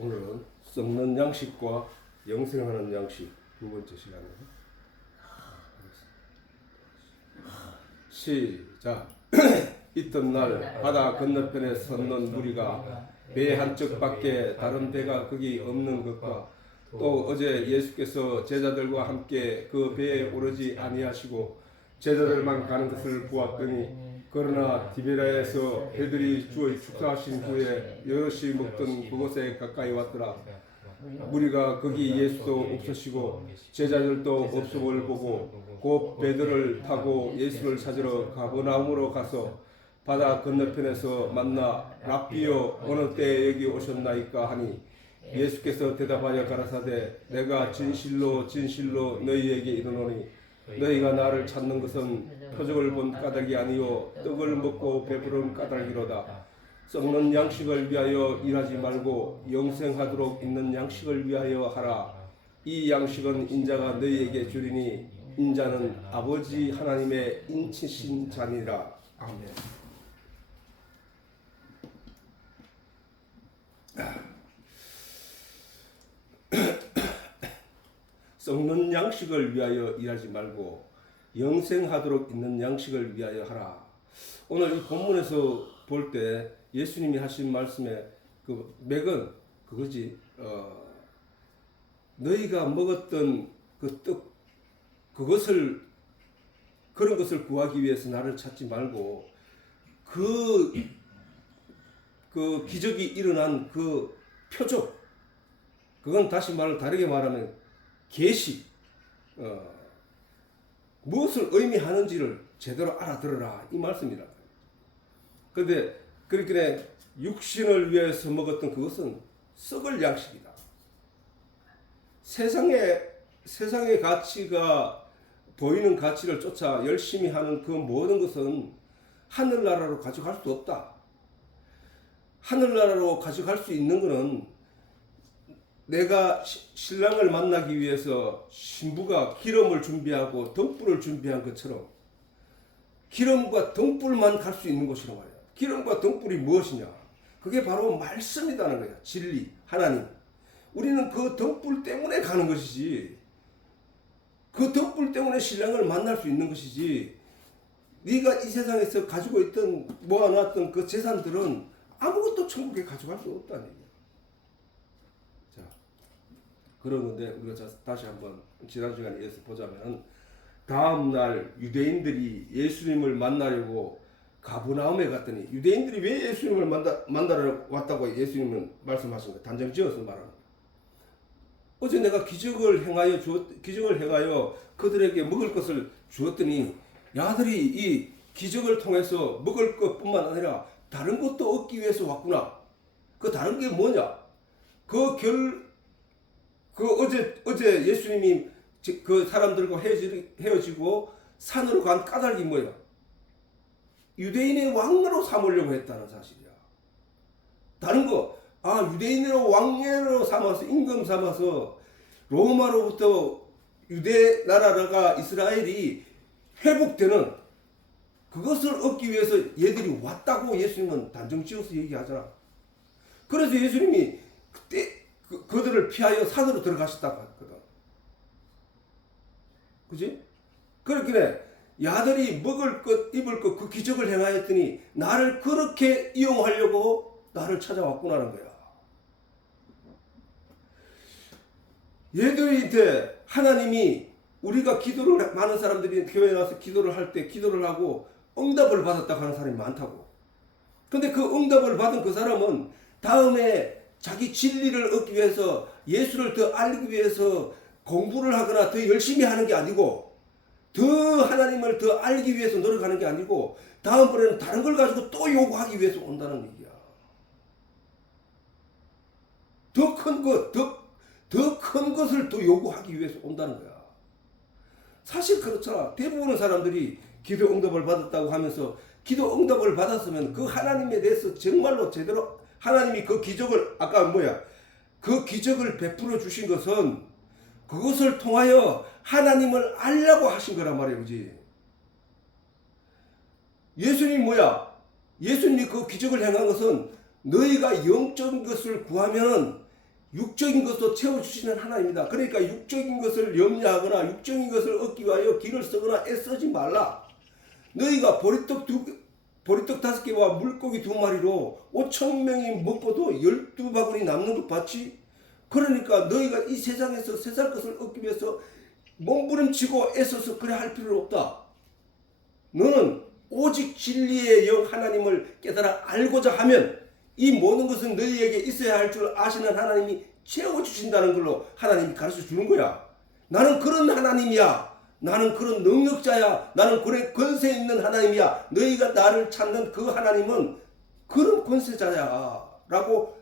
오늘은 썩는 양식과 영생하는 양식 두 번째 시간이에요. 시작. 있던 날 바다 건너편에 섰는 무리가 배 한쪽 밖에 다른 배가 거기 없는 것과 또 어제 예수께서 제자들과 함께 그 배에 오르지 아니하시고 제자들만 가는 것을 보았더니 그러나 디베라에서 배들이 주어 축사하신 후에 여럿이 먹던 그곳에 가까이 왔더라. 무리가 거기 예수도 없으시고 제자들도 없음을 보고 곧 배들을 타고 예수를 찾으러 가버나움으로 가서 바다 건너편에서 만나 랍비여 어느 때에 여기 오셨나이까 하니 예수께서 대답하여 가라사대 내가 진실로 진실로 너희에게 이르노니 너희가 나를 찾는 것은 표적을 본 까닭이 아니요 떡을 먹고 배부른 까닭이로다. 썩는 양식을 위하여 일하지 말고 영생하도록 있는 양식을 위하여 하라. 이 양식은 인자가 너희에게 주리니 인자는 아버지 하나님의 인치신 자니라. 아멘. 썩는 양식을 위하여 일하지 말고 영생하도록 있는 양식을 위하여 하라. 오늘 이 본문에서 볼 때 예수님이 하신 말씀에 그 맥은 그거지. 너희가 먹었던 그 떡 그것을 그런 것을 구하기 위해서 나를 찾지 말고 그 기적이 일어난 그 표적 그건 다시 다르게 말하면 계시 무엇을 의미하는지를 제대로 알아들어라 이 말씀이라. 그런데 그렇게 육신을 위해서 먹었던 그것은 썩을 양식이다. 세상의 가치가 보이는 가치를 쫓아 열심히 하는 그 모든 것은 하늘나라로 가져갈 수 없다. 하늘나라로 가져갈 수 있는 것은 내가 신랑을 만나기 위해서 신부가 기름을 준비하고 등불을 준비한 것처럼 기름과 등불만 갈 수 있는 곳이란 말이야. 기름과 등불이 무엇이냐? 그게 바로 말씀이라는 거야. 진리, 하나님. 우리는 그 등불 때문에 가는 것이지. 그 등불 때문에 신랑을 만날 수 있는 것이지. 네가 이 세상에서 가지고 있던 모아놨던 그 재산들은 아무것도 천국에 가져갈 수 없다는 얘기야. 자, 그런 건데 우리가 다시 한번 지난 시간에 이어서 보자면 다음 날 유대인들이 예수님을 만나려고 가버나움에 갔더니 유대인들이 왜 예수님을 만나러 왔다고 예수님은 말씀하신 거예요. 단정 지어서 말하는 거예요. 어제 내가 기적을 행하여 그들에게 먹을 것을 주었더니 야들이 이 기적을 통해서 먹을 것뿐만 아니라 다른 것도 얻기 위해서 왔구나. 그 다른 게 뭐냐? 어제 예수님이 그 사람들과 헤어지고 산으로 간 까닭이 뭐야? 유대인의 왕으로 삼으려고 했다는 사실이야. 다른 거, 유대인의 왕으로 삼아서, 임금 삼아서, 로마로부터 유대 나라가 이스라엘이 회복되는 그것을 얻기 위해서 얘들이 왔다고 예수님은 단정 지어서 얘기하잖아. 그래서 예수님이 그때 그들을 피하여 산으로 들어가셨다고 했거든. 그지? 그렇게 야들이 먹을 것, 입을 것, 그 기적을 행하였더니 나를 그렇게 이용하려고 나를 찾아왔구나는 거야. 얘들한테 하나님이 우리가 많은 사람들이 교회에 나와서 기도를 할 때 기도를 하고 응답을 받았다고 하는 사람이 많다고. 근데 그 응답을 받은 그 사람은 다음에 자기 진리를 얻기 위해서 예수를 더 알리기 위해서 공부를 하거나 더 열심히 하는 게 아니고 더 하나님을 더 알기 위해서 노력하는 게 아니고 다음번에는 다른 걸 가지고 또 요구하기 위해서 온다는 얘기야. 더 큰 것을 더 요구하기 위해서 온다는 거야. 사실 그렇잖아. 대부분의 사람들이 기도 응답을 받았다고 하면서 기도 응답을 받았으면 그 하나님에 대해서 정말로 제대로 하나님이 그 기적을 그 기적을 베풀어 주신 것은 그것을 통하여 하나님을 알려고 하신 거란 말이에요. 그지? 예수님이 예수님이 그 기적을 행한 것은 너희가 영적인 것을 구하면은 육적인 것도 채워주시는 하나님이다. 그러니까 육적인 것을 염려하거나 육적인 것을 얻기 위하여 기를 쓰거나 애쓰지 말라. 너희가 보리떡 5개와 물고기 2마리로 5,000명이 먹고도 12바구니 남는 것 봤지? 그러니까 너희가 이 세상에서 세상 것을 얻기 위해서 몸부림치고 애써서 그래 할 필요 없다. 너는 오직 진리의 영 하나님을 깨달아 알고자 하면 이 모든 것은 너희에게 있어야 할 줄 아시는 하나님이 채워주신다는 걸로 하나님이 가르쳐 주는 거야. 나는 그런 하나님이야. 나는 그런 능력자야. 나는 그런 권세 있는 하나님이야. 너희가 나를 찾는 그 하나님은 그런 권세자야 라고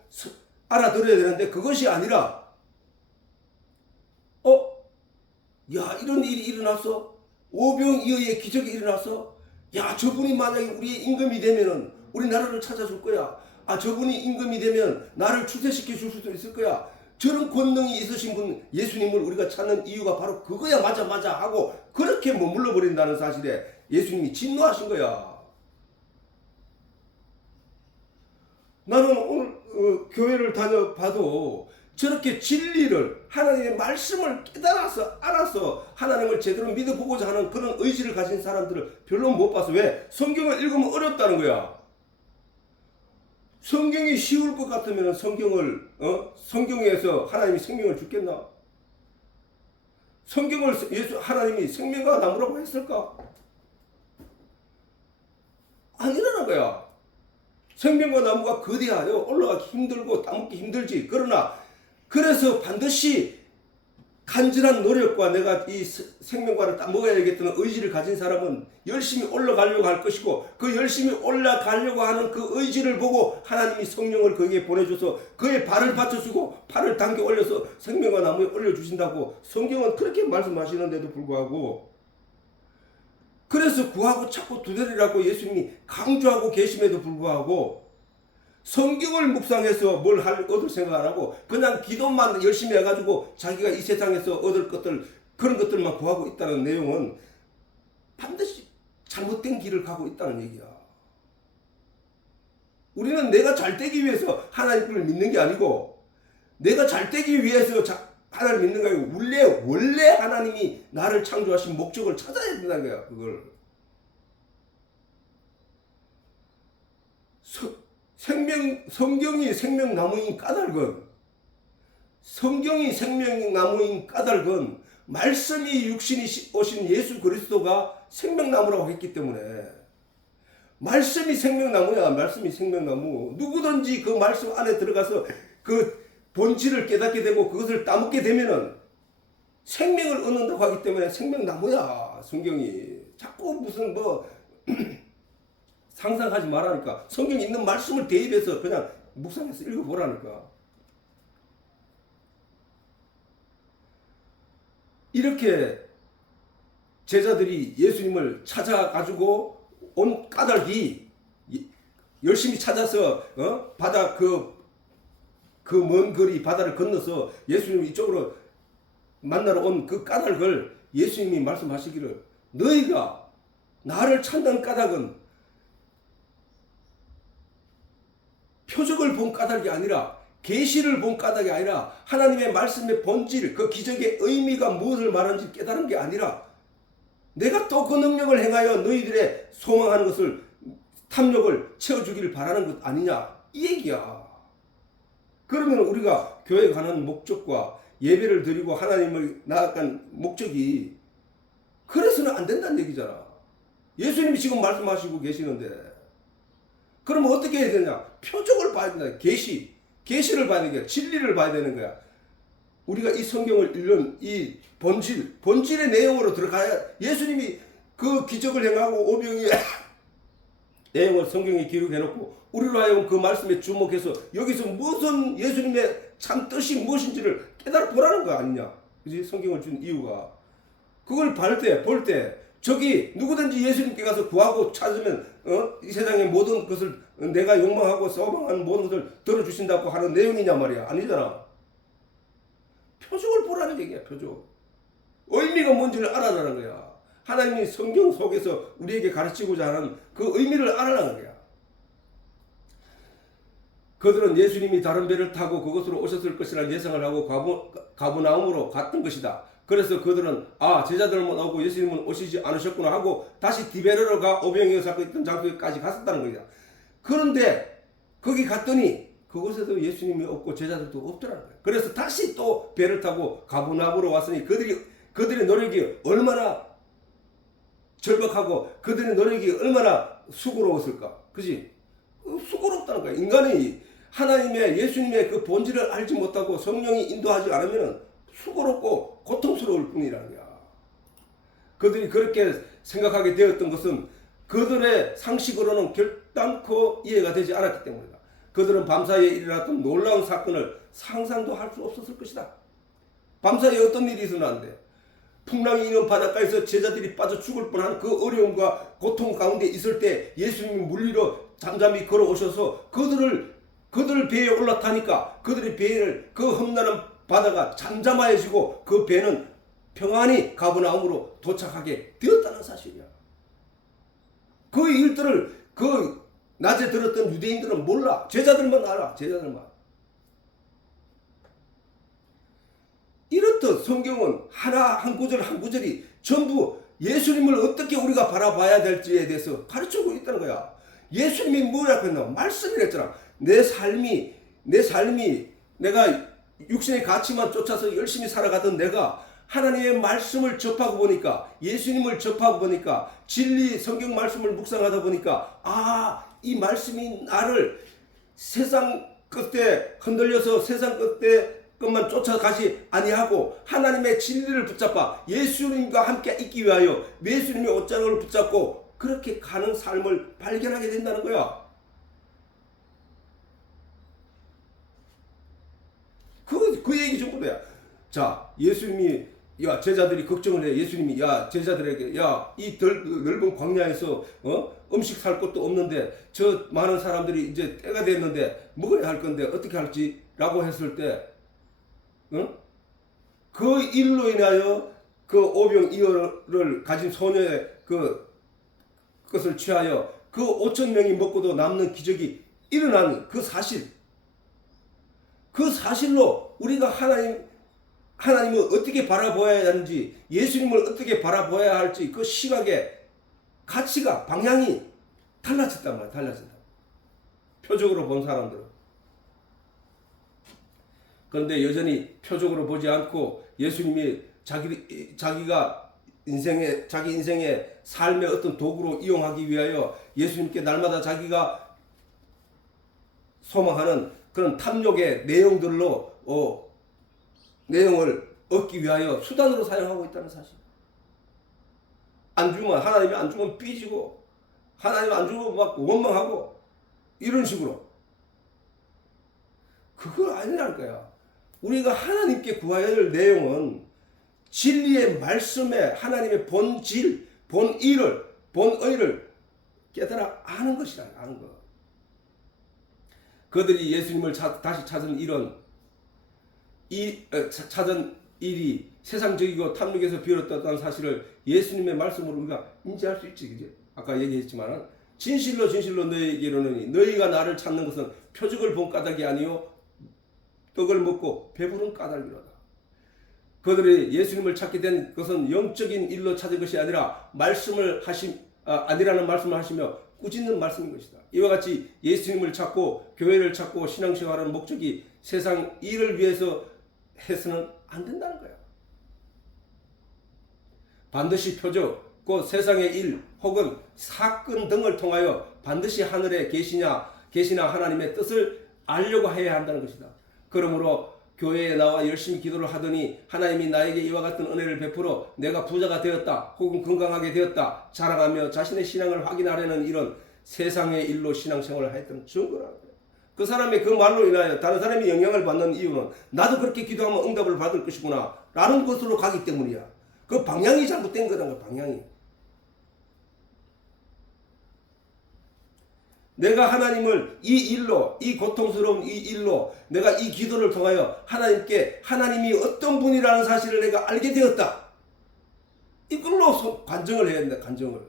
알아들어야 되는데, 그것이 아니라 야, 이런 일이 일어났어? 오병이어의 기적이 일어났어? 야, 저분이 만약에 우리의 임금이 되면은 우리 나라를 찾아줄 거야. 아, 저분이 임금이 되면 나를 출세시켜 줄 수도 있을 거야. 저런 권능이 있으신 분 예수님을 우리가 찾는 이유가 바로 그거야. 맞아 하고 그렇게 머물러 버린다는 사실에 예수님이 진노하신 거야. 나는 오늘 교회를 다녀봐도 저렇게 진리를, 하나님의 말씀을 깨달아서 알아서 하나님을 제대로 믿어보고자 하는 그런 의지를 가진 사람들을 별로 못 봤어. 왜? 성경을 읽으면 어렵다는 거야. 성경이 쉬울 것 같으면 성경에서 하나님이 생명을 주겠나? 성경을 하나님이 생명과 나무라고 했을까? 아니라는 거야. 생명과 나무가 거대하여 올라가기 힘들고 따먹기 힘들지. 그래서 반드시 간절한 노력과 내가 이 생명과를 따먹어야겠다는 의지를 가진 사람은 열심히 올라가려고 할 것이고, 그 열심히 올라가려고 하는 그 의지를 보고 하나님이 성령을 그에게 보내줘서 그의 발을 받쳐주고 팔을 당겨 올려서 생명과 나무에 올려주신다고 성경은 그렇게 말씀하시는데도 불구하고, 그래서 구하고 찾고 두드리라고 예수님이 강조하고 계심에도 불구하고 성경을 묵상해서 뭘 얻을 생각 안 하고 그냥 기도만 열심히 해가지고 자기가 이 세상에서 얻을 것들, 그런 것들만 구하고 있다는 내용은 반드시 잘못된 길을 가고 있다는 얘기야. 우리는 내가 잘 되기 위해서 하나님을 믿는 게 아니고, 내가 잘 되기 위해서 하나님을 믿는 거 아니고 원래 하나님이 나를 창조하신 목적을 찾아야 된다는 거야. 그걸 성경이 생명나무인 까닭은 말씀이 육신이 오신 예수 그리스도가 생명나무라고 했기 때문에, 말씀이 생명나무야. 말씀이 생명나무. 누구든지 그 말씀 안에 들어가서 그 본질을 깨닫게 되고 그것을 따먹게 되면은 생명을 얻는다고 하기 때문에 생명나무야. 성경이 자꾸 무슨 상상하지 말라니까. 성경에 있는 말씀을 대입해서 그냥 묵상해서 읽어보라니까. 이렇게 제자들이 예수님을 찾아가지고 온 까닭이, 열심히 찾아서 바다 그 먼 거리 바다를 건너서 예수님 이쪽으로 만나러 온 그 까닭을 예수님이 말씀하시기를, 너희가 나를 찾는 까닭은 표적을 본 까닭이 아니라, 계시를 본 까닭이 아니라, 하나님의 말씀의 본질, 그 기적의 의미가 무엇을 말하는지 깨달은 게 아니라, 내가 또 그 능력을 행하여 너희들의 소망하는 것을, 탐욕을 채워주기를 바라는 것 아니냐, 이 얘기야. 그러면 우리가 교회 가는 목적과 예배를 드리고 하나님을 나아간 목적이 그래서는 안 된다는 얘기잖아. 예수님이 지금 말씀하시고 계시는데, 그러면 어떻게 해야 되냐? 표적을 봐야 된다. 계시를 봐야 되는 거야. 진리를 봐야 되는 거야. 우리가 이 성경을 읽는 이 본질의 내용으로 들어가야, 예수님이 그 기적을 행하고 오병이의 내용을 성경에 기록해놓고 우리로 하여금 그 말씀에 주목해서 여기서 무슨 예수님의 참 뜻이 무엇인지를 깨달아 보라는 거 아니냐. 그지? 성경을 준 이유가. 그걸 볼 때 저기 누구든지 예수님께 가서 구하고 찾으면 이 세상의 모든 것을 내가 욕망하고 소망하는 모든 것을 들어주신다고 하는 내용이냐 말이야. 아니잖아. 표적을 보라는 얘기야. 표적. 의미가 뭔지를 알아라는 거야. 하나님이 성경 속에서 우리에게 가르치고자 하는 그 의미를 알아라는 거야. 그들은 예수님이 다른 배를 타고 그곳으로 오셨을 것이라는 예상을 하고 가버나움으로 갔던 것이다. 그래서 그들은 제자들만 오고 예수님은 오시지 않으셨구나 하고 다시 디베르로 가 오병이어 사건 있던 장소까지 갔었다는 거야. 그런데 거기 갔더니 그곳에도 예수님이 없고 제자들도 없더라는 거야. 그래서 다시 또 배를 타고 가버나움으로 왔으니 그들의 노력이 얼마나 절박하고 그들의 노력이 얼마나 수고로웠을까. 그지? 수고롭다는 거야. 인간이 하나님의 예수님의 그 본질을 알지 못하고 성령이 인도하지 않으면 수고롭고 고통스러울 뿐이라는 거야. 그들이 그렇게 생각하게 되었던 것은 그들의 상식으로는 결단코 이해가 되지 않았기 때문이다. 그들은 밤사이에 일어났던 놀라운 사건을 상상도 할 수 없었을 것이다. 밤사이에 어떤 일이 있었는데 풍랑이 이는 바닷가에서 제자들이 빠져 죽을 뻔한 그 어려움과 고통 가운데 있을 때 예수님이 물리로 잠잠히 걸어오셔서 그들 배에 올라타니까 그들의 배를 그 험난한 바다가 잠잠해지고 그 배는 평안히 가버나움으로 도착하게 되었다는 사실이야. 그 일들을 그 낮에 들었던 유대인들은 몰라. 제자들만 알아. 제자들만. 이렇듯 성경은 한 구절 한 구절이 전부 예수님을 어떻게 우리가 바라봐야 될지에 대해서 가르치고 있다는 거야. 예수님이 뭐라고 했나? 말씀이랬잖아. 내 삶이 내가 육신의 가치만 쫓아서 열심히 살아가던 내가 하나님의 말씀을 접하고 보니까 예수님을 접하고 보니까 진리 성경 말씀을 묵상하다 보니까 이 말씀이 나를 세상 끝에 흔들려서 세상 끝에 것만 쫓아가지 아니하고 하나님의 진리를 붙잡아 예수님과 함께 있기 위하여 예수님의 옷장을 붙잡고 그렇게 가는 삶을 발견하게 된다는 거야. 그 얘기 전부야. 자, 예수님이 제자들이 걱정을 해. 예수님이 제자들에게 이 넓은 광야에서 음식 살 것도 없는데 저 많은 사람들이 이제 때가 됐는데 먹어야 할 건데 어떻게 할지 라고 했을 때 그 일로 인하여 그 오병이어를 가진 소녀의 그것을 취하여 그 5천 명이 먹고도 남는 기적이 일어나는 그 사실로 우리가 하나님을 어떻게 바라보아야 하는지 예수님을 어떻게 바라보아야 할지 그 시각의 가치가 방향이 달라졌단 말이야. 달라진다. 표적으로 본 사람들은. 그런데 여전히 표적으로 보지 않고 예수님이 자기가 자기 인생의 삶의 어떤 도구로 이용하기 위하여 예수님께 날마다 자기가 소망하는 그런 탐욕의 내용들로 내용을 얻기 위하여 수단으로 사용하고 있다는 사실. 하나님이 안 주면 삐지고 하나님 안 주면 막 원망하고 이런 식으로. 그거 아니랄 거야. 우리가 하나님께 구해야 할 내용은 진리의 말씀에 하나님의 본질, 본의를 깨달아 아는 것이라. 아는 것. 그들이 예수님을 다시 찾은 일이 세상적이고 탐욕에서 비롯됐다는 사실을 예수님의 말씀으로 우리가 인지할 수 있지. 그지? 아까 얘기했지만 진실로 너희에게 이르노니 너희가 나를 찾는 것은 표적을 본 까닭이 아니요 떡을 먹고 배부른 까닭이로다. 그들이 예수님을 찾게 된 것은 영적인 일로 찾은 것이 아니라 아니라는 말씀을 하시며 꾸짖는 말씀인 것이다. 이와 같이 예수님을 찾고 교회를 찾고 신앙생활하는 목적이 세상 일을 위해서 해서는 안 된다는 거야. 반드시 표적, 곧 세상의 일 혹은 사건 등을 통하여 반드시 하늘에 계시나 하나님의 뜻을 알려고 해야 한다는 것이다. 그러므로 교회에 나와 열심히 기도를 하더니 하나님이 나에게 이와 같은 은혜를 베풀어 내가 부자가 되었다 혹은 건강하게 되었다 자랑하며 자신의 신앙을 확인하려는 이런 세상의 일로 신앙생활을 했던 증거라고. 그 사람의 그 말로 인하여 다른 사람이 영향을 받는 이유는 나도 그렇게 기도하면 응답을 받을 것이구나 라는 것으로 가기 때문이야. 그 방향이 잘못된 거라는 거야. 방향이. 내가 하나님을 이 고통스러운 이 일로 내가 이 기도를 통하여 하나님이 어떤 분이라는 사실을 내가 알게 되었다. 이걸로 간증을 해야 된다. 간증을.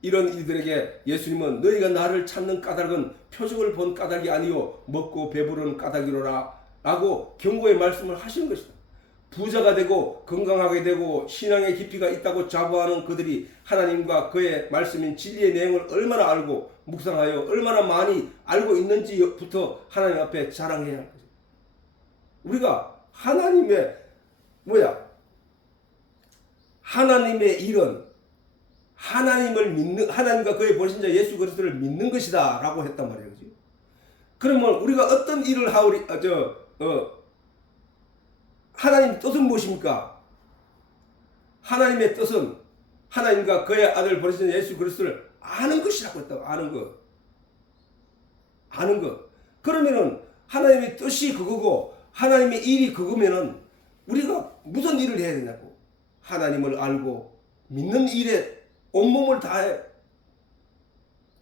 이런 이들에게 예수님은 너희가 나를 찾는 까닭은 표적을 본 까닭이 아니요 먹고 배부른 까닭이로라 라고 경고의 말씀을 하시는 것이다. 부자가 되고 건강하게 되고 신앙의 깊이가 있다고 자부하는 그들이 하나님과 그의 말씀인 진리의 내용을 얼마나 알고 묵상하여 얼마나 많이 알고 있는지부터 하나님 앞에 자랑해야 할 것이다. 우리가 하나님의 일은 하나님을 믿는, 하나님과 그의 보내신 예수 그리스도를 믿는 것이다 라고 했단 말이에요. 그렇지? 그러면 우리가 어떤 일을 하오리, 하나님의 뜻은 무엇입니까? 하나님의 뜻은 하나님과 그의 아들 보내신 예수 그리스도를 아는 것이라고 했다고. 아는 것. 그러면은 하나님의 뜻이 그거고 하나님의 일이 그거면은 우리가 무슨 일을 해야 되냐고. 하나님을 알고 믿는 일에 온몸을 다해,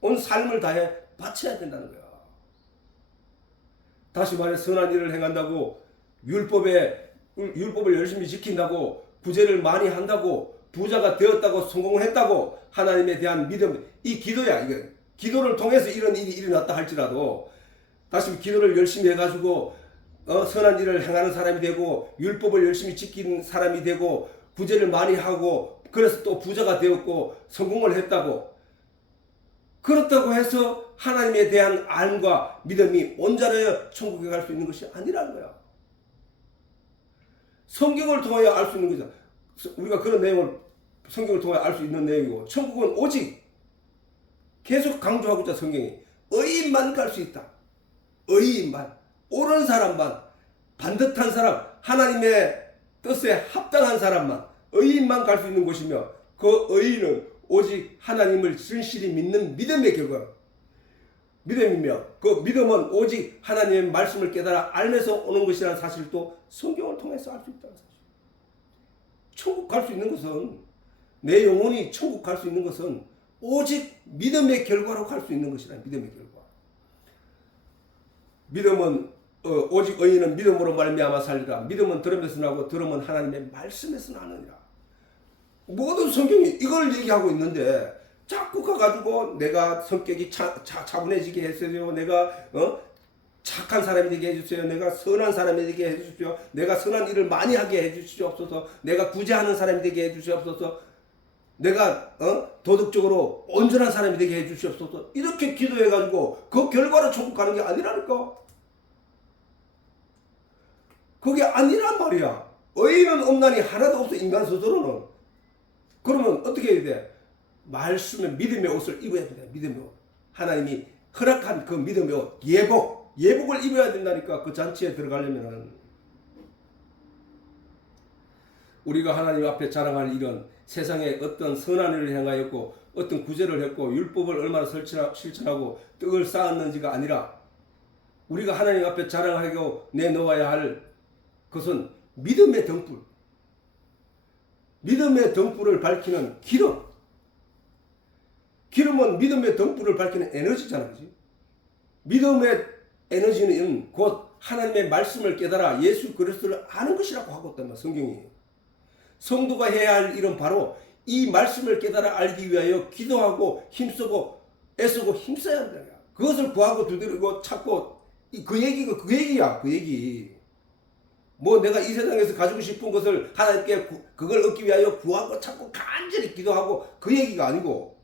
온 삶을 다해 바쳐야 된다는 거야. 다시 말해 선한 일을 행한다고 율법을 열심히 지킨다고 구제를 많이 한다고 부자가 되었다고 성공을 했다고 하나님에 대한 믿음, 이 기도야. 이거 기도를 통해서 이런 일이 일어났다 할지라도 다시 기도를 열심히 해가지고 선한 일을 행하는 사람이 되고 율법을 열심히 지키는 사람이 되고 구제를 많이 하고 그래서 또 부자가 되었고 성공을 했다고, 그렇다고 해서 하나님에 대한 알과 믿음이 온전하여 천국에 갈 수 있는 것이 아니라는 거야. 성경을 통하여 알 수 있는 거죠. 우리가 그런 내용을 성경을 통하여 알 수 있는 내용이고, 천국은 오직 계속 강조하고 있다. 성경이 의인만 갈 수 있다. 의인만, 옳은 사람만, 반듯한 사람, 하나님의 뜻에 합당한 사람만, 의인만 갈 수 있는 곳이며, 그 의인은 오직 하나님을 진실히 믿는 믿음의 결과, 믿음이며 그 믿음은 오직 하나님의 말씀을 깨달아 알면서 오는 것이라는 사실도 성경을 통해서 알 수 있다는 사실. 천국 갈 수 있는 것은, 내 영혼이 천국 갈 수 있는 것은 오직 믿음의 결과로 갈 수 있는 것이라. 믿음의 결과. 믿음은 오직 의인은 믿음으로 말미암아 살리라. 믿음은 들음에서 나고 들음은 하나님의 말씀에서 나느니라. 모든 성경이 이걸 얘기하고 있는데 자꾸 가가지고 내가 성격이 차분해지게 해주세요. 내가 착한 사람이 되게 해주세요. 내가 선한 사람이 되게 해주십시오. 내가 선한 일을 많이 하게 해주시옵소서. 내가 구제하는 사람이 되게 해주시옵소서. 내가 도덕적으로 온전한 사람이 되게 해주시옵소서. 이렇게 기도해가지고 그 결과로 천국 가는 게 아니라니까. 그게 아니란 말이야. 의인은 없나니 하나도 없어, 인간 스스로는. 그러면 어떻게 해야 돼? 말씀의 믿음의 옷을 입어야 된다. 믿음의 옷. 하나님이 허락한 그 믿음의 옷, 예복을 입어야 된다니까. 그 잔치에 들어가려면은. 우리가 하나님 앞에 자랑할 일은 세상에 어떤 선한 일을 행하였고 어떤 구제를 했고 율법을 얼마나 실천하고 떡을 쌓았는지가 아니라, 우리가 하나님 앞에 자랑하고 내놓아야 할 것은 믿음의 등불. 믿음의 등불을 밝히는 기름. 기름은 믿음의 등불을 밝히는 에너지잖아. 그지? 믿음의 에너지는 곧 하나님의 말씀을 깨달아 예수 그리스도를 아는 것이라고 하고 있단 말이야. 성경이. 성도가 해야 할 일은 바로 이 말씀을 깨달아 알기 위하여 기도하고 힘쓰고 애쓰고 힘써야 한다. 그것을 구하고 두드리고 찾고, 그 얘기야. 그 얘기. 뭐 내가 이 세상에서 가지고 싶은 것을 하나님께 그걸 얻기 위하여 구하고 찾고 간절히 기도하고, 그 얘기가 아니고,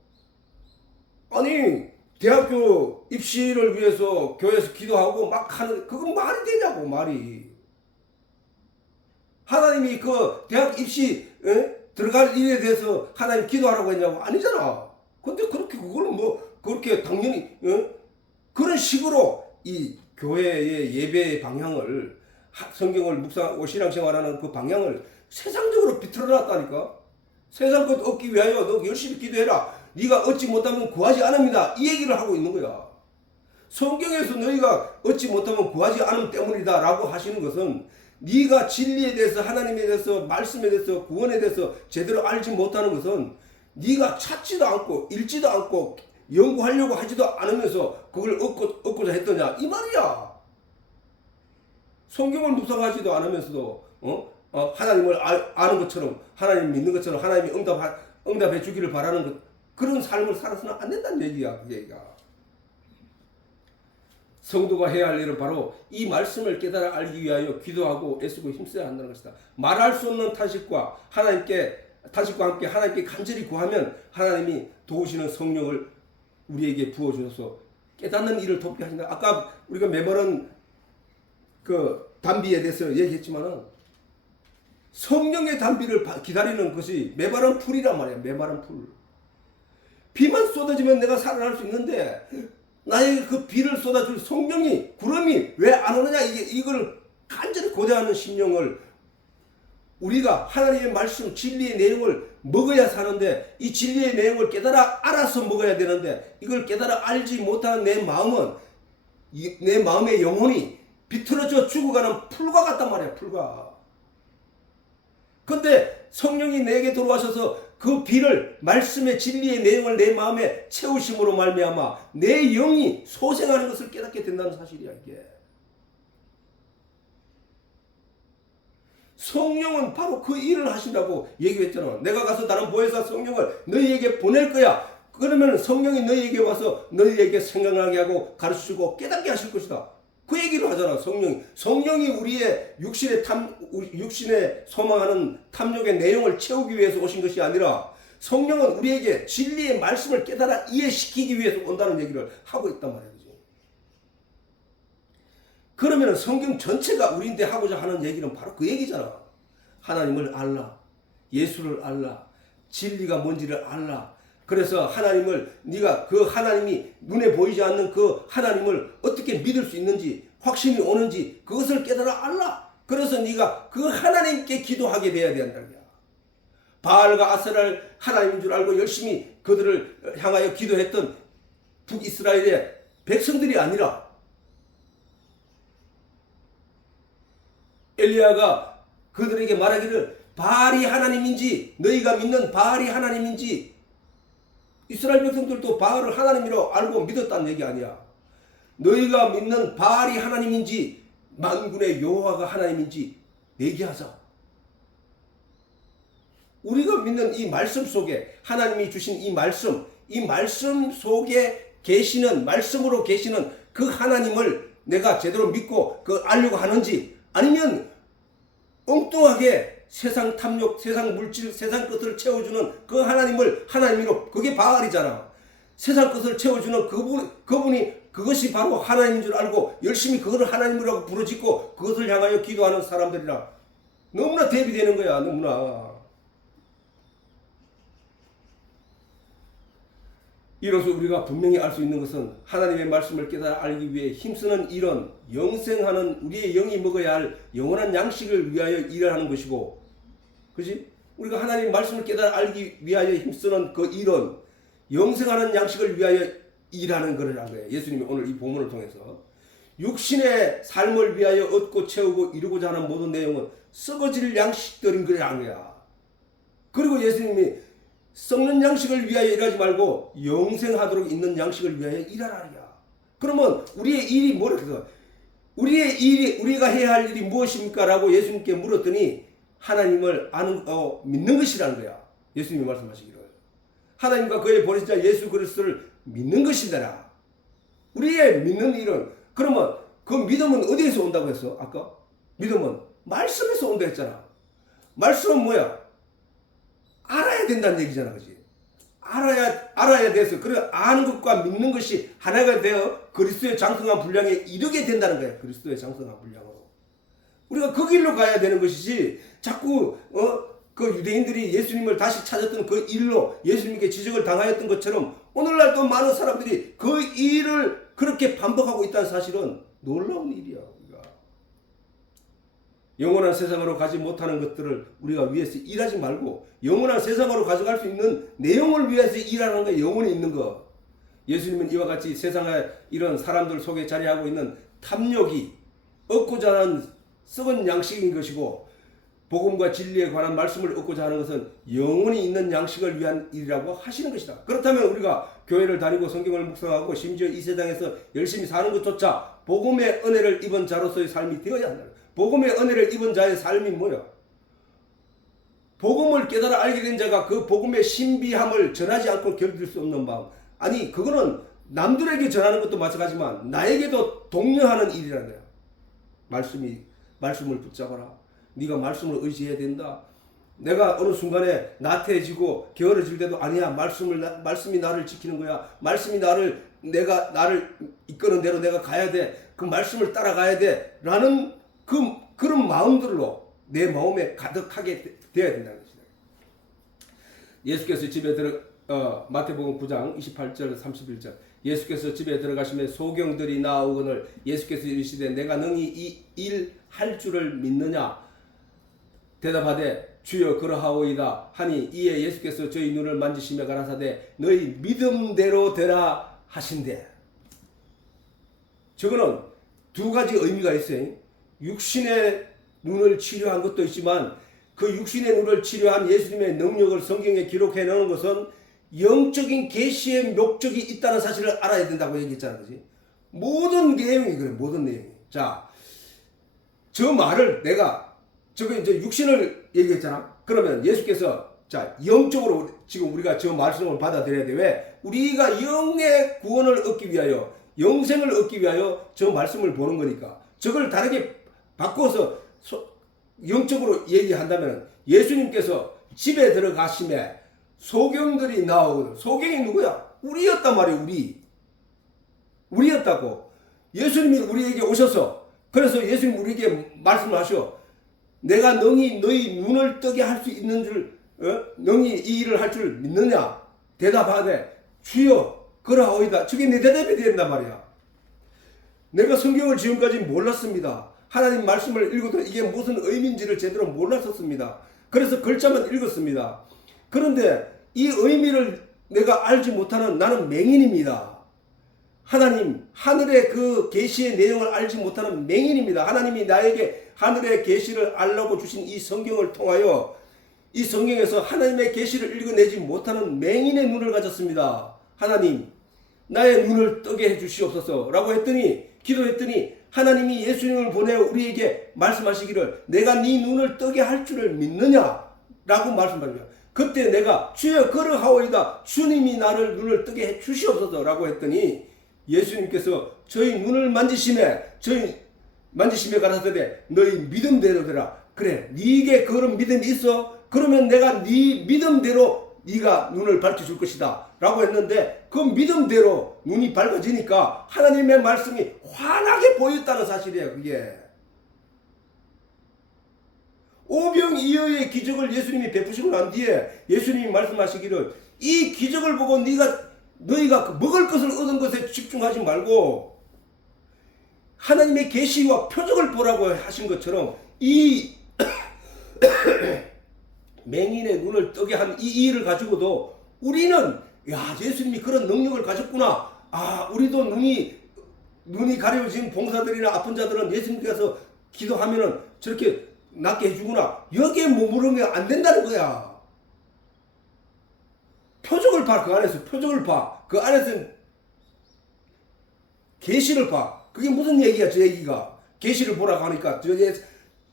아니 대학교 입시를 위해서 교회에서 기도하고 막 하는, 그건 말이 되냐고. 말이. 하나님이 그 대학 입시 들어갈 일에 대해서 하나님 기도하라고 했냐고. 아니잖아. 근데 그렇게 그거는 뭐 그렇게 당연히 그런 식으로 이 교회의 예배의 방향을, 성경을 묵상하고 신앙생활하는 그 방향을 세상적으로 비틀어 놨다니까. 세상 것 얻기 위하여 너 열심히 기도해라. 네가 얻지 못하면 구하지 않습니다. 이 얘기를 하고 있는 거야. 성경에서 너희가 얻지 못하면 구하지 않음 때문이다 라고 하시는 것은, 네가 진리에 대해서, 하나님에 대해서, 말씀에 대해서, 구원에 대해서 제대로 알지 못하는 것은 네가 찾지도 않고 읽지도 않고 연구하려고 하지도 않으면서 그걸 얻고자 했더냐 이 말이야. 성경을 묵상하지도 않으면서도 하나님을 아는 것처럼, 하나님 믿는 것처럼, 하나님이 응답해 주기를 바라는 것, 그런 삶을 살아서는 안 된다는 얘기야. 그 얘기가. 성도가 해야 할 일은 바로 이 말씀을 깨달아 알기 위하여 기도하고 애쓰고 힘써야 한다는 것이다. 말할 수 없는 탄식과 함께 하나님께 간절히 구하면 하나님이 도우시는 성령을 우리에게 부어주셔서 깨닫는 일을 돕게 하신다. 아까 우리가 메모른 그 단비에 대해서 얘기했지만은 성령의 단비를 기다리는 것이 메마른 풀이란 말이야. 메마른 풀. 비만 쏟아지면 내가 살아날 수 있는데 나에게 그 비를 쏟아줄 성령이 구름이 왜 안 오느냐, 이걸 간절히 고대하는 심령을 우리가 하나님의 말씀 진리의 내용을 먹어야 사는데 이 진리의 내용을 깨달아 알아서 먹어야 되는데 이걸 깨달아 알지 못하는 내 마음은 내 마음의 영혼이 비틀어져 죽어가는 풀과 같단 말이야. 풀과. 근데 성령이 내게 들어와셔서 그 비를 말씀의 진리의 내용을 내 마음에 채우심으로 말미암아 내 영이 소생하는 것을 깨닫게 된다는 사실이야. 이게 성령은 바로 그 일을 하신다고 얘기했잖아. 내가 가서 다른 보혜사 성령을 너희에게 보낼 거야. 그러면 성령이 너희에게 와서 너희에게 생각나게 하고 가르치고 깨닫게 하실 것이다. 그 얘기를 하잖아. 성령이 우리의 육신에 소망하는 탐욕의 내용을 채우기 위해서 오신 것이 아니라 성령은 우리에게 진리의 말씀을 깨달아 이해시키기 위해서 온다는 얘기를 하고 있단 말이야. 그러면 성경 전체가 우리한테 하고자 하는 얘기는 바로 그 얘기잖아. 하나님을 알라, 예수를 알라, 진리가 뭔지를 알라. 그래서 네가 그 하나님이 눈에 보이지 않는 그 하나님을 어떻게 믿을 수 있는지, 확신이 오는지 그것을 깨달아 알라. 그래서 네가 그 하나님께 기도하게 돼야 된다는 거야. 바알과 아세라를 하나님인 줄 알고 열심히 그들을 향하여 기도했던 북이스라엘의 백성들이 아니라 엘리야가 그들에게 말하기를 바알이 하나님인지 너희가 믿는 바알이 하나님인지, 이스라엘 백성들도 바알을 하나님이라고 알고 믿었다는 얘기 아니야. 너희가 믿는 바알이 하나님인지 만군의 여호와가 하나님인지 얘기하자. 우리가 믿는 이 말씀 속에 하나님이 주신 이 말씀 속에 계시는, 말씀으로 계시는 그 하나님을 내가 제대로 믿고 알려고 하는지, 아니면 엉뚱하게 세상 탐욕, 세상 물질, 세상 것을 채워주는 그 하나님을 하나님으로, 그게 바알이잖아. 세상 것을 채워주는 그분이 그것이 바로 하나님인 줄 알고 열심히 그것을 하나님이라고 부르짖고 그것을 향하여 기도하는 사람들이라 너무나 대비되는 거야. 너무나. 이로써 우리가 분명히 알 수 있는 것은 하나님의 말씀을 깨달아 알기 위해 힘쓰는 일은 영생하는 우리의 영이 먹어야 할 영원한 양식을 위하여 일하는 것이고, 그렇지? 우리가 하나님의 말씀을 깨달아 알기 위하여 힘쓰는 그 일은 영생하는 양식을 위하여 일하는 거라는 거예요. 예수님이 오늘 이 본문을 통해서 육신의 삶을 위하여 얻고 채우고 이루고자 하는 모든 내용은 썩어질 양식들인 거야. 그리고 예수님이 썩는 양식을 위하여 일하지 말고 영생하도록 있는 양식을 위하여 일하라니야. 그러면 우리의 일이 뭐라 그래서 우리가 해야 할 일이 무엇입니까? 라고 예수님께 물었더니 하나님을 믿는 것이라는 거야. 예수님이 말씀하시기를 하나님과 그의 보내신 예수 그리스도를 믿는 것이더라. 우리의 믿는 일은, 그러면 그 믿음은 어디에서 온다고 했어? 아까 믿음은 말씀에서 온다 했잖아. 말씀은 뭐야? 알아야 된다는 얘기잖아. 그지? 알아야 돼서, 그래 아는 것과 믿는 것이 하나가 되어 그리스도의 장성한 분량에 이르게 된다는 거야. 그리스도의 장성한 분량으로 우리가 그 길로 가야 되는 것이지, 자꾸 그 유대인들이 예수님을 다시 찾았던 그 일로 예수님께 지적을 당하였던 것처럼 오늘날 또 많은 사람들이 그 일을 그렇게 반복하고 있다는 사실은 놀라운 일이야. 우리가 영원한 세상으로 가지 못하는 것들을 우리가 위해서 일하지 말고 영원한 세상으로 가져갈 수 있는 내용을 위해서 일하는 거야. 영혼이 있는 거. 예수님은 이와 같이 세상에 이런 사람들 속에 자리하고 있는 탐욕이 얻고자 하는 썩은 양식인 것이고, 복음과 진리에 관한 말씀을 얻고자 하는 것은 영혼이 있는 양식을 위한 일이라고 하시는 것이다. 그렇다면 우리가 교회를 다니고 성경을 묵상하고 심지어 이 세상에서 열심히 사는 것조차 복음의 은혜를 입은 자로서의 삶이 되어야 한다. 복음의 은혜를 입은 자의 삶이 뭐야? 복음을 깨달아 알게 된 자가 그 복음의 신비함을 전하지 않고 견딜 수 없는 마음. 아니 그거는 남들에게 전하는 것도 마찬가지지만 나에게도 독려하는 일이라는 거야. 말씀을 붙잡아라. 네가 말씀을 의지해야 된다. 내가 어느 순간에 나태해지고 게으러질 때도 아니야. 말씀이 나를 지키는 거야. 말씀이 나를 이끄는 대로 내가 가야 돼. 그 말씀을 따라가야 돼. 라는 그런 마음들로 내 마음에 가득하게 되어야 된다는 것이다. 예수께서 집에 마태복음 9장 28절 31절 예수께서 집에 들어가시면 소경들이 나오거늘 예수께서 이르시되 내가 능히 이 일 할 줄을 믿느냐 대답하되 주여 그러하오이다 하니 이에 예수께서 저희 눈을 만지시며 가라사대 너희 믿음대로 되라 하신대. 저거는 두 가지 의미가 있어요. 육신의 눈을 치료한 것도 있지만 그 육신의 눈을 치료한 예수님의 능력을 성경에 기록해 놓은 것은 영적인 계시의 목적이 있다는 사실을 알아야 된다고 얘기했잖아. 그지? 모든 내용이 그래. 모든 내용이. 자, 저 말을 저거 이제 육신을 얘기했잖아. 그러면 예수께서 자, 영적으로 지금 우리가 저 말씀을 받아들여야 돼. 왜? 우리가 영의 구원을 얻기 위하여 영생을 얻기 위하여 저 말씀을 보는 거니까. 저걸 다르게 바꿔서 영적으로 얘기한다면 예수님께서 집에 들어가심에 소경들이 나오거든. 소경이 누구야? 우리였단 말이야. 우리였다고. 예수님이 우리에게 오셔서 그래서 예수님 우리에게 말씀을 하셔. 내가 능히 너희 눈을 뜨게 할 수 있는 줄 능히 이 일을 할 줄 믿느냐? 대답하되 주여 그러하오이다. 저게 내 대답이 된단 말이야. 내가 성경을 지금까지 몰랐습니다. 하나님 말씀을 읽어도 이게 무슨 의미인지를 제대로 몰랐었습니다. 그래서 글자만 읽었습니다. 그런데 이 의미를 내가 알지 못하는 나는 맹인입니다. 하나님 하늘의 그 계시의 내용을 알지 못하는 맹인입니다. 하나님이 나에게 하늘의 계시를 알라고 주신 이 성경을 통하여 이 성경에서 하나님의 계시를 읽어내지 못하는 맹인의 눈을 가졌습니다. 하나님 나의 눈을 뜨게 해주시옵소서 라고 했더니 기도했더니 하나님이 예수님을 보내 우리에게 말씀하시기를 내가 네 눈을 뜨게 할 줄을 믿느냐 라고 말씀하십니다. 그때 내가 주여 그러하오이다. 주님이 나를 눈을 뜨게 해 주시옵소서 라고 했더니 예수님께서 저희 눈을 만지심에 가라사대 너희 믿음대로 되라. 그래 네게 그런 믿음이 있어? 그러면 내가 네 믿음대로 네가 눈을 밝혀줄 것이다 라고 했는데 그 믿음대로 눈이 밝아지니까 하나님의 말씀이 환하게 보였다는 사실이에요. 그게 오병이어의 기적을 예수님이 베푸시고 난 뒤에 예수님이 말씀하시기를 이 기적을 보고 너희가 먹을 것을 얻은 것에 집중하지 말고 하나님의 계시와 표적을 보라고 하신 것처럼 이 맹인의 눈을 뜨게 한 이 일을 가지고도 우리는 야 예수님이 그런 능력을 가졌구나. 아 우리도 눈이 가려진 봉사들이나 아픈 자들은 예수님께서 기도하면은 저렇게 낫게 해주구나. 여기에 머무르면 안 된다는 거야. 표적을 봐. 그 안에서 표적을 봐. 그 안에서 계시를 봐. 그게 무슨 얘기야 저 얘기가. 계시를 보라고 하니까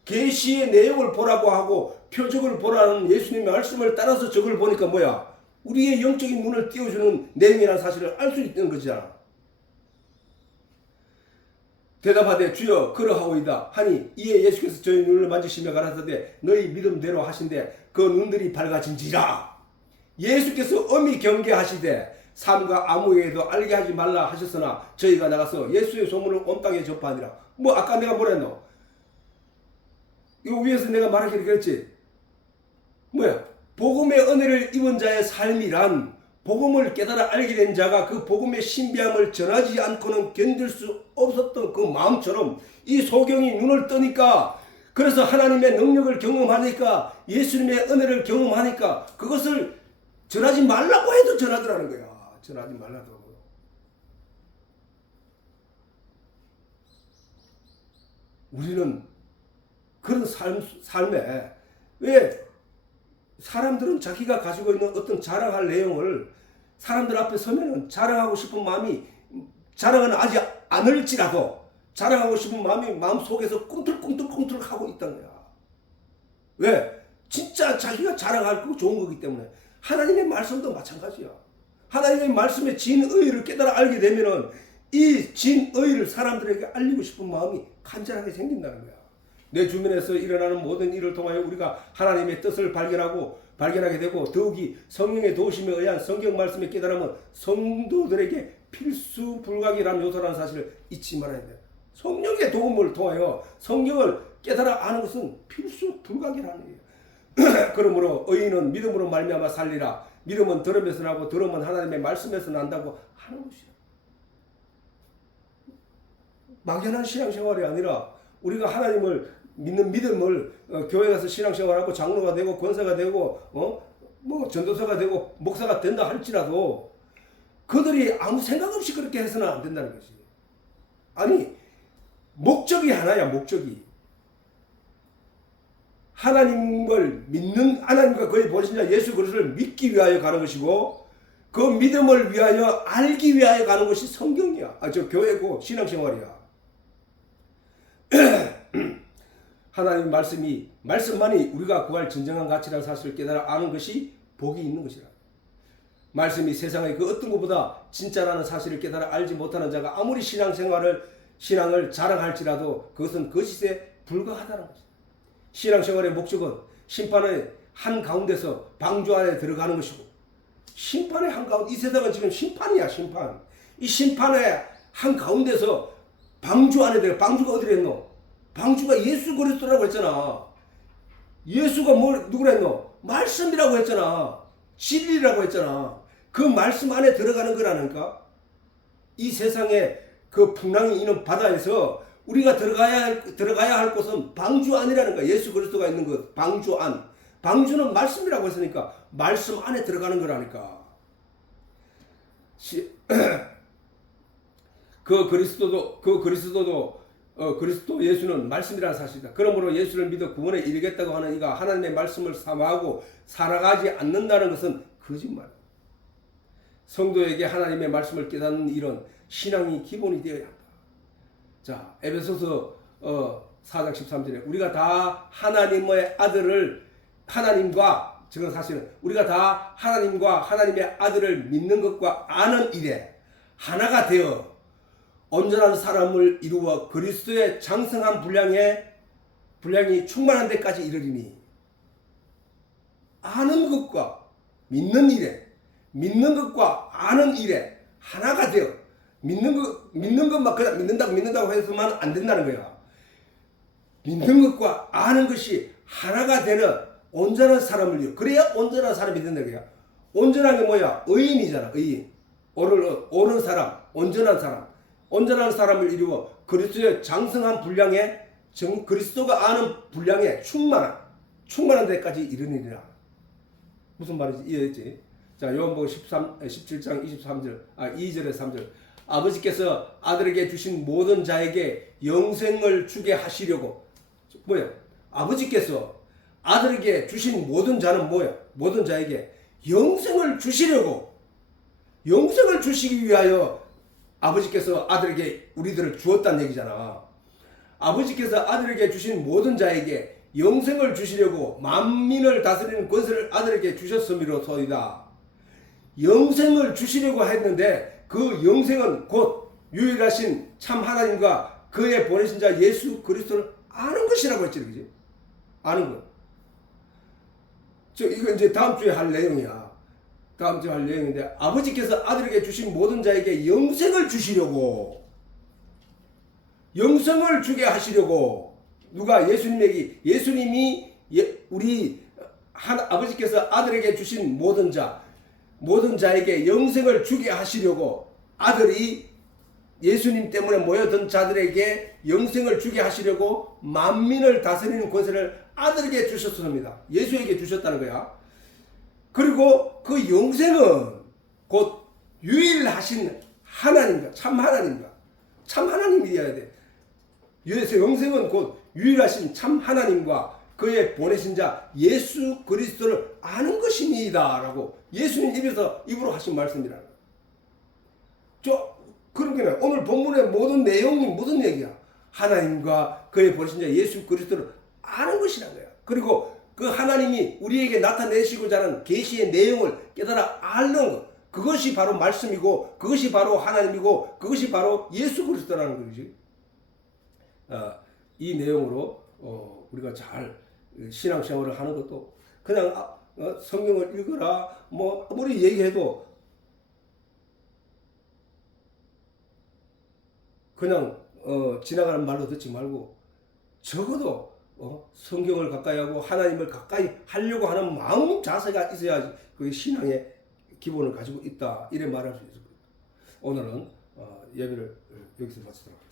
계시의 내용을 보라고 하고 표적을 보라는 예수님의 말씀을 따라서 저걸 보니까 뭐야? 우리의 영적인 눈을 띄워주는 내용이라는 사실을 알 수 있는 거잖아. 대답하되 주여 그러하오이다 하니 이에 예수께서 저희 눈을 만지시며 가라사대 너희 믿음대로 하신대 그 눈들이 밝아진지라. 예수께서 엄히 경계하시되 삼가 아무에게도 알게 하지 말라 하셨으나 저희가 나가서 예수의 소문을 온 땅에 전파하니라. 뭐 아까 내가 뭐라 했노? 이거 위에서 내가 말하기를 그랬지. 뭐야? 복음의 은혜를 입은 자의 삶이란 복음을 깨달아 알게 된 자가 그 복음의 신비함을 전하지 않고는 견딜 수 없었던 그 마음처럼 이 소경이 눈을 뜨니까 그래서 하나님의 능력을 경험하니까 예수님의 은혜를 경험하니까 그것을 전하지 말라고 해도 전하더라는 거야. 전하지 말라고. 우리는 그런 삶에 왜 사람들은 자기가 가지고 있는 어떤 자랑할 내용을 사람들 앞에 서면은 자랑하고 싶은 마음이 자랑은 하지 않을지라도 자랑하고 싶은 마음이 마음속에서 꿈틀꿈틀 하고 있다는 거야. 왜? 진짜 자기가 자랑할 거 좋은 거기 때문에 하나님의 말씀도 마찬가지야. 하나님의 말씀의 진의를 깨달아 알게 되면은 이 진의를 사람들에게 알리고 싶은 마음이 간절하게 생긴다는 거야. 내 주변에서 일어나는 모든 일을 통하여 우리가 하나님의 뜻을 발견하게 되고 더욱이 성령의 도우심에 의한 성경 말씀의 깨달음은 성도들에게 필수 불가결한 요소라는 사실을 잊지 말아야 돼. 성령의 도움을 통하여 성경을 깨달아 아는 것은 필수 불가결한 일이에요. 그러므로 의인은 믿음으로 말미암아 살리라. 믿음은 들음에서 나고 들음은 하나님의 말씀에서 난다고 하는 것이야. 막연한 신앙생활이 아니라 우리가 하나님을 믿는 믿음을 교회 가서 신앙생활하고 장로가 되고 권사가 되고 뭐 전도사가 되고 목사가 된다 할지라도 그들이 아무 생각 없이 그렇게 해서는 안 된다는 것이. 아니 목적이 하나야. 목적이 하나님을 믿는 하나님과 그의 보내신 예수 그리스도를 믿기 위하여 가는 것이고 그 믿음을 위하여 알기 위하여 가는 것이 성경이야. 저 교회고 신앙생활이야. 하나님 말씀만이 우리가 구할 진정한 가치라는 사실을 깨달아 아는 것이 복이 있는 것이라. 말씀이 세상의 그 어떤 것보다 진짜라는 사실을 깨달아 알지 못하는 자가 아무리 신앙을 자랑할지라도 그것은 거짓에 불과하다는 것이다. 신앙생활의 목적은 심판의 한가운데서 방주 안에 들어가는 것이고 심판의 한가운데 이 세상은 지금 심판이야. 심판. 이 심판의 한가운데서 방주 안에 들어가. 방주가 어디로 했노? 방주가 예수 그리스도라고 했잖아. 예수가 누구라 했노? 말씀이라고 했잖아. 진리라고 했잖아. 그 말씀 안에 들어가는 거라니까. 이 세상에 그 풍랑이 있는 바다에서 우리가 들어가야 할 곳은 방주 안이라는 거야. 예수 그리스도가 있는 것. 방주 안. 방주는 말씀이라고 했으니까 말씀 안에 들어가는 거라니까. 그리스도 예수는 말씀이라는 사실이다. 그러므로 예수를 믿어 구원에 이르겠다고 하는 이가 하나님의 말씀을 사모하고 살아가지 않는다는 것은 거짓말이다. 성도에게 하나님의 말씀을 깨닫는 일은 신앙이 기본이 되어야 한다. 자, 에베소서 4장 13절에 우리가 다 하나님의 아들을 하나님과 지금 사실은 우리가 다 하나님과 하나님의 아들을 믿는 것과 아는 일에 하나가 되어 온전한 사람을 이루어 그리스도의 장성한 분량이 충만한 데까지 이르리니. 아는 것과 믿는 것과 아는 일에 하나가 되어 믿는 것만 그냥 믿는다고 해서만 안 된다는 거야. 믿는 것과 아는 것이 하나가 되는 온전한 사람을 이루어. 그래야 온전한 사람이 된다는 거야. 온전한 게 뭐야? 의인이잖아. 의인. 옳은 사람, 온전한 사람을 이루어 그리스도의 장성한 분량에 그리스도가 아는 분량에 충만한 데까지 이르니라. 무슨 말인지 이해했지? 자, 요한복음 17장 2절에 3절. 아버지께서 아들에게 주신 모든 자에게 영생을 주게 하시려고. 뭐야? 아버지께서 아들에게 주신 모든 자는 뭐야? 모든 자에게 영생을 주시려고. 영생을 주시기 위하여 아버지께서 아들에게 우리들을 주었다는 얘기잖아. 아버지께서 아들에게 주신 모든 자에게 영생을 주시려고 만민을 다스리는 권세를 아들에게 주셨음이로소이다. 영생을 주시려고 했는데 그 영생은 곧 유일하신 참 하나님과 그의 보내신 자 예수 그리스도를 아는 것이라고 했지, 그지? 아는 것. 이거 이제 다음 주에 할 내용이야. 다음 주에 할 내용인데 아버지께서 아들에게 주신 모든 자에게 영생을 주시려고, 영생을 주게 하시려고. 누가? 예수님이 우리 아버지께서 아들에게 주신 모든 자에게 영생을 주게 하시려고 아들이 예수님 때문에 모여든 자들에게 영생을 주게 하시려고 만민을 다스리는 권세를 아들에게 주셨습니다. 예수에게 주셨다는 거야. 그리고 그 영생은 곧 유일하신 하나님과 참 하나님이어야 돼. 영생은 곧 유일하신 참 하나님과 그의 보내신 자 예수 그리스도를 아는 것입니다 라고 예수님 입으로 하신 말씀이라는 거예요. 그러니까 오늘 본문의 모든 내용이 무슨 얘기야? 하나님과 그의 보내신 자 예수 그리스도를 아는 것이라는 거야. 그리고 그 하나님이 우리에게 나타내시고자 하는 계시의 내용을 깨달아 아는 것, 그것이 바로 말씀이고 그것이 바로 하나님이고 그것이 바로 예수 그리스도라는 거지. 이 내용으로 우리가 잘 신앙생활을 하는 것도 그냥 성경을 읽어라 뭐 아무리 얘기해도 그냥 지나가는 말로 듣지 말고 적어도 성경을 가까이 하고 하나님을 가까이 하려고 하는 마음 자세가 있어야 그 신앙의 기본을 가지고 있다 이래 말할 수 있을 거예요. 오늘은 예배를 여기서 마치도록 하겠습니다.